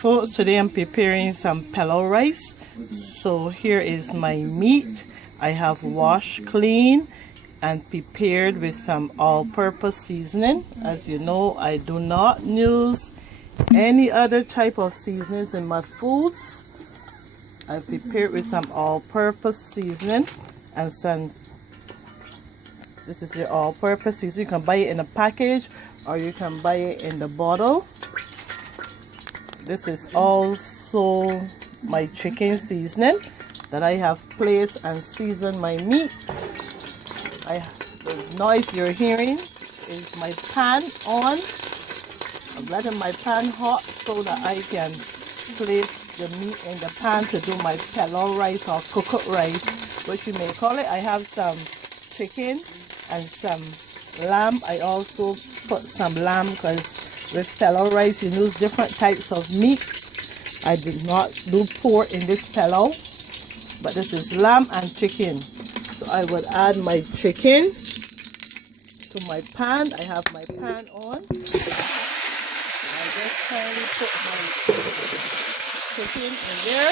folks, today I'm preparing some pelau rice. So here is my meat. I have washed clean and prepared with some all-purpose seasoning. As you know, I do not use any other type of seasonings in my foods. I prepared with some all-purpose seasoning and some. This is your all-purpose seasoning. You can buy it in a package or you can buy it in the bottle. This is also my chicken seasoning that I have placed and seasoned my meat. The noise you're hearing is my pan on. I'm letting my pan hot so that I can place the meat in the pan to do my pelau rice or cooked rice, what you may call it. I have some chicken and some lamb. I also put some lamb because with pelau rice you use different types of meat. I did not do pork in this pelau, but this is lamb and chicken. So I would add my chicken to my pan. I have my pan on. I just kindly put my chicken in there.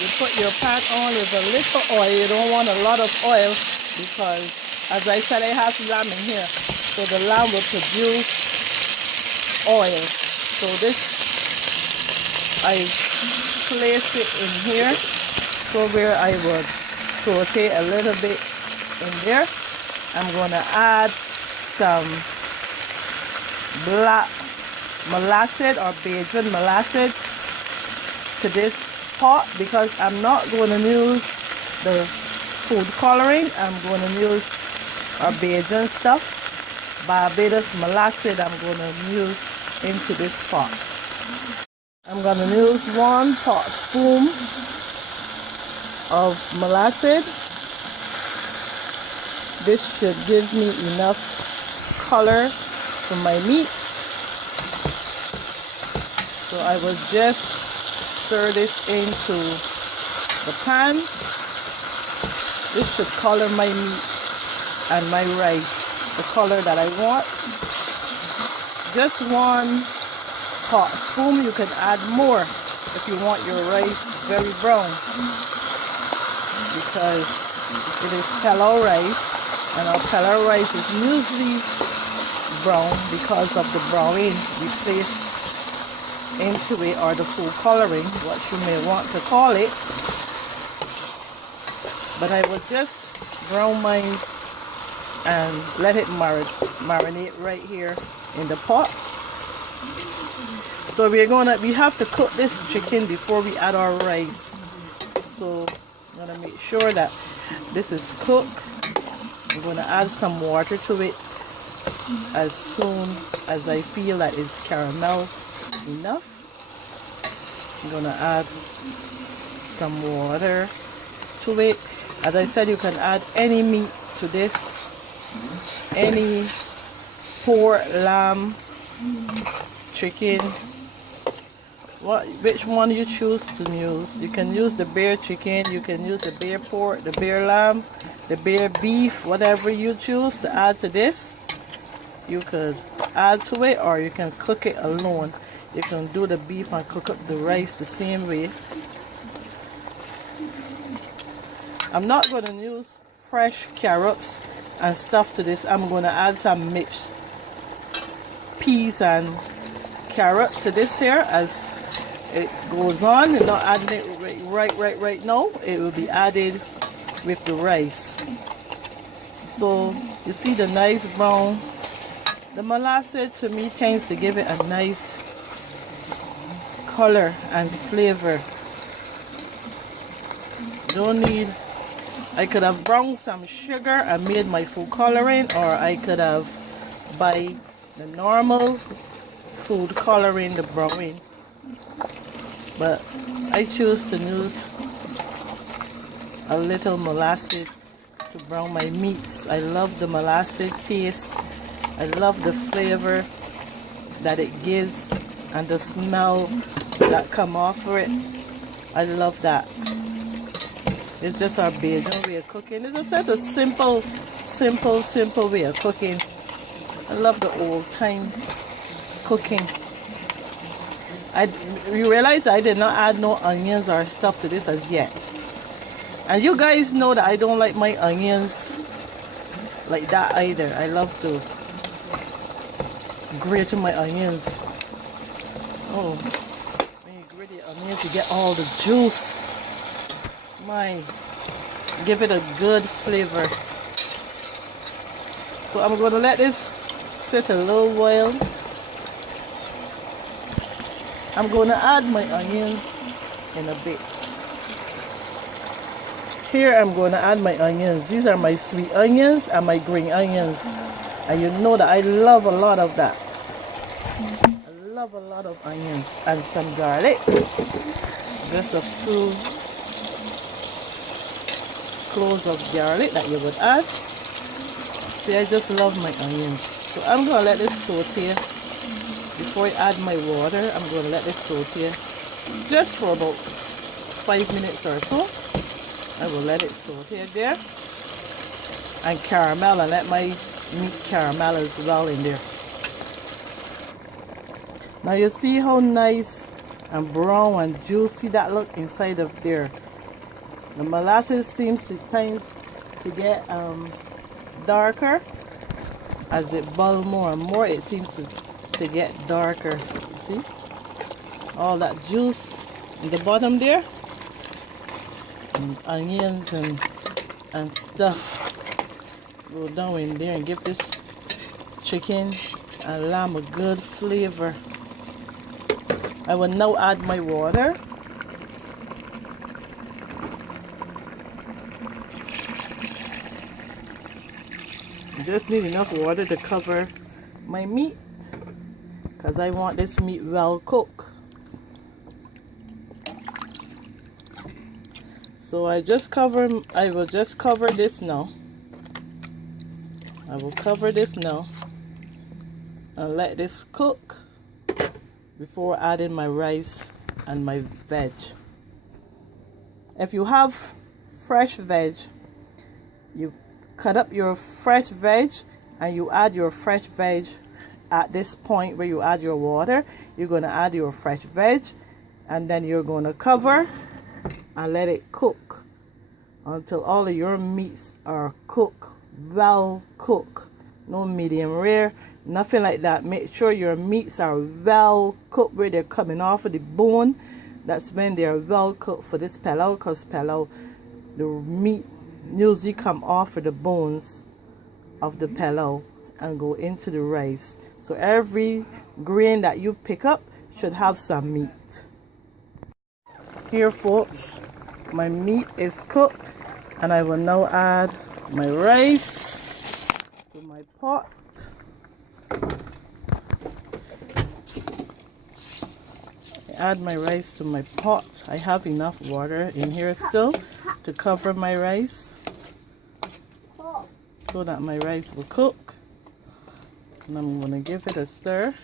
You put your pan on with a little oil. You don't want a lot of oil because, as I said, I have lamb in here, so the lamb will produce oil. So this, I place it in here, so where I would saute a little bit in there. I'm gonna add some black molasses or Bajan molasses to this pot because I'm not going to use the food coloring. I'm going to use our Bajan stuff. Barbados molasses I'm going to use into this pot. I'm going to use 1 pot spoon of molasses. This should give me enough color for my meat. So I will just stir this into the pan. This should color my meat and my rice the color that I want. Just 1 hot spoon. You can add more if you want your rice very brown, because it is pelau rice, and our pelau rice is usually brown because of the browning we place into it, or the food coloring, what you may want to call it. But I will just brown mine and let it marinate right here in the pot. So we have to cook this chicken before we add our rice. So I'm gonna make sure that this is cooked. I'm gonna add some water to it as soon as I feel that it's caramel enough. I'm gonna add some water to it. As I said, you can add any meat to this, any pork, lamb, chicken, which one you choose to use. You can use the bear chicken, you can use the bear pork, the bear lamb, the bear beef, whatever you choose to add to this. You could add to it, or you can cook it alone. You can do the beef and cook up the rice the same way. I'm not going to use fresh carrots and stuff to this. I'm going to add some mixed peas and carrots to this here as it goes on. You're not adding it right now. It will be added with the rice. So you see the nice brown. The molasses to me tends to give it a nice color and flavor. Don't need. I could have browned some sugar and made my food coloring, or I could have buy the normal food coloring, the browning. But I choose to use a little molasses to brown my meats. I love the molasses taste. I love the flavor that it gives and the smell that come off of it. I love that. It's just our Bajan way of cooking. It's just a simple way of cooking. I love the old time cooking. You realize I did not add no onions or stuff to this as yet. And you guys know that I don't like my onions like that either. I love to grate my onions. Oh, when you grate the onions, you get all the juice. Give it a good flavor. So I'm going to let this sit a little while. I'm going to add my onions in a bit. Here I'm going to add my onions. These are my sweet onions and my green onions. And you know that I love a lot of that. I love a lot of onions and some garlic. Just a few cloves of garlic that you would add. See, I just love my onions. So I'm going to let this saute. Before I add my water, I'm going to let this saute just for about 5 minutes or so. I will let it saute there and caramel, and let my meat caramel as well in there. Now you see how nice and brown and juicy that look inside of there. The molasses seems at times to get darker as it boils more and more. It seems to get darker. You see all that juice in the bottom there, and onions and stuff go down in there and give this chicken and lamb a good flavor. I will now add my water. I just need enough water to cover my meat because I want this meat well cooked. So I will just cover this now. I will cover this now and let this cook before adding my rice and my veg. If you have fresh veg, you cut up your fresh veg and you add your fresh veg at this point where you add your water. You're going to add your fresh veg and then you're going to cover and let it cook until all of your meats are cooked, well cooked. No medium rare, nothing like that. Make sure your meats are well cooked where they're coming off of the bone. That's when they're well cooked for this pelau, because pelau, the meat usually come off of the bones of the pelau and go into the rice. So every grain that you pick up should have some meat. Here folks, my meat is cooked and I will now add my rice to my pot. Add my rice to my pot. I have enough water in here still to cover my rice so that my rice will cook. And I'm going to give it a stir.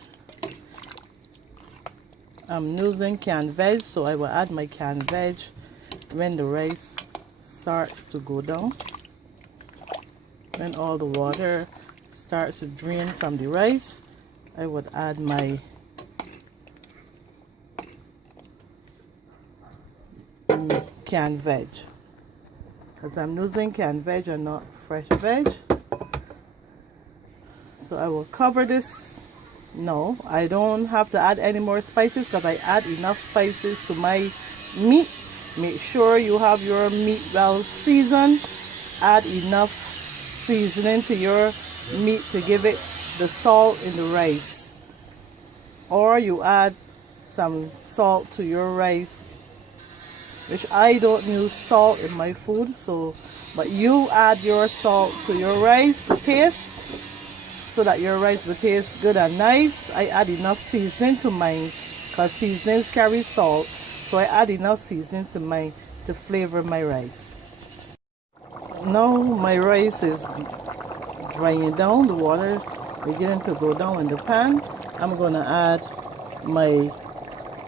I'm using canned veg, so I will add my canned veg when the rice starts to go down. When all the water starts to drain from the rice, I would add my canned veg, because I'm using canned veg and not fresh veg. So I will cover this. No, I don't have to add any more spices because I add enough spices to my meat. Make sure you have your meat well seasoned. Add enough seasoning to your meat to give it the salt in the rice, or you add some salt to your rice, which I don't use salt in my food, so but you add your salt to your rice to taste, so that your rice will taste good and nice. I add enough seasoning to mine because seasonings carry salt, so I add enough seasoning to mine to flavor my rice. Now my rice is drying down, the water beginning to go down in the pan. I'm going to add my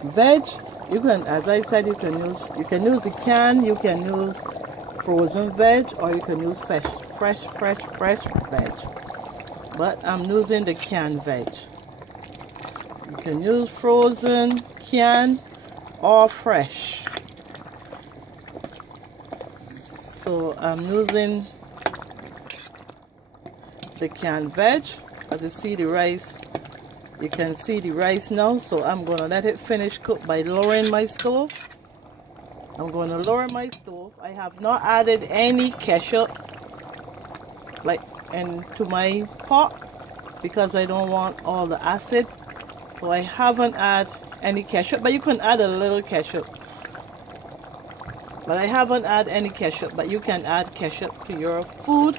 veg. You can, as I said, you can use the can, you can use frozen veg, or you can use fresh veg. But I'm using the canned veg. You can use frozen, canned, or fresh. So I'm using the canned veg. As you see the rice, you can see the rice now. So I'm going to let it finish cook by lowering my stove. I'm going to lower my stove. I have not added any ketchup into my pot because I don't want all the acid. So I haven't added any ketchup, but you can add a little ketchup. But I haven't added any ketchup, but you can add ketchup to your food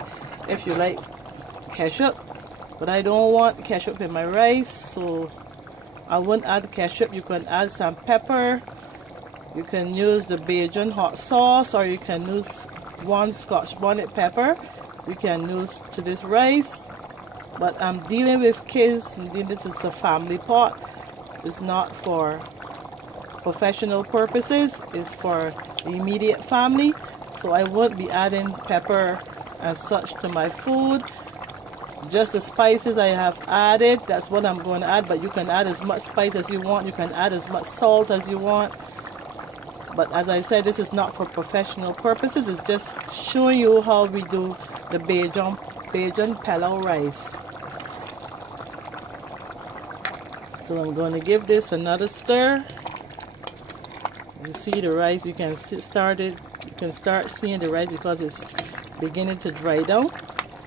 if you like ketchup. But I don't want ketchup in my rice, so I won't add ketchup. You can add some pepper. You can use the Bajan hot sauce, or you can use one Scotch bonnet pepper. You can use to this rice. But I'm dealing with kids. This is a family pot. It's not for professional purposes. It's for the immediate family. So I won't be adding pepper and such to my food. Just the spices I have added, that's what I'm going to add. But you can add as much spice as you want. You can add as much salt as you want. But as I said, this is not for professional purposes. It's just showing you how we do the Bajan pelau rice. So I'm going to give this another stir. You see the rice, you can start seeing the rice because it's beginning to dry down.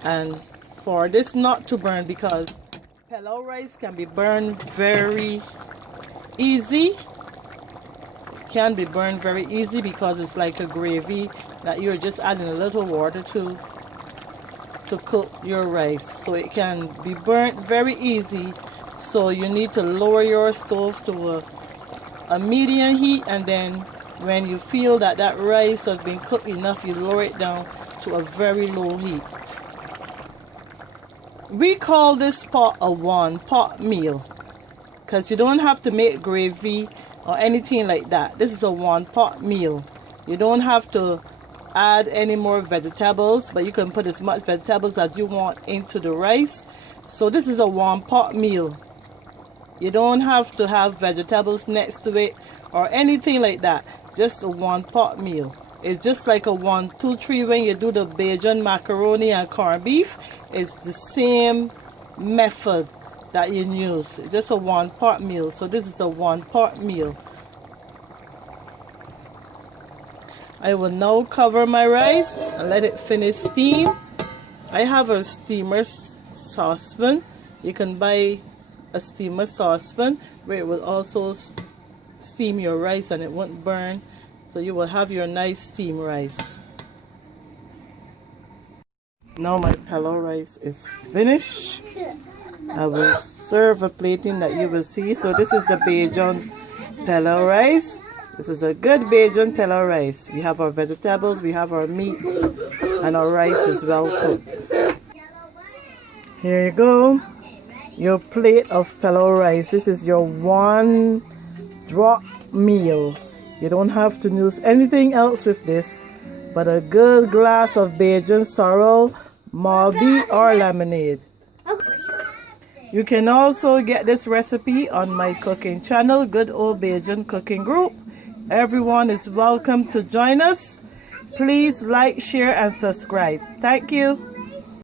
And for this not to burn, because pelau rice can be burned very easy. It can be burned very easy because it's like a gravy that you're just adding a little water to cook your rice. So it can be burnt very easy. So you need to lower your stove to a medium heat, and then when you feel that that rice has been cooked enough, you lower it down to a very low heat. We call this pot a one-pot meal because you don't have to make gravy or anything like that. This is a one-pot meal. You don't have to add any more vegetables, but you can put as much vegetables as you want into the rice. So this is a one-pot meal. You don't have to have vegetables next to it or anything like that. Just a one-pot meal. It's just like a 1, 2, 3 when you do the Bajan macaroni and corned beef. It's the same method that you use. It's just a one-pot meal. So this is a one-pot meal. I will now cover my rice and let it finish steam. I have a steamer saucepan. You can buy a steamer saucepan where it will also steam your rice and it won't burn. So you will have your nice steamed rice. Now my pelau rice is finished. I will serve a plating that you will see. So this is the Bajan pelau rice. This is a good Bajan pelau rice. We have our vegetables, we have our meats, and our rice is well cooked. Here you go. Your plate of pelau rice. This is your one drop meal. You don't have to use anything else with this but a good glass of Bajan sorrel, malby, or lemonade. You can also get this recipe on my cooking channel, Good Old Bajan Cooking Group. Everyone is welcome to join us. Please like, share, and subscribe. Thank you.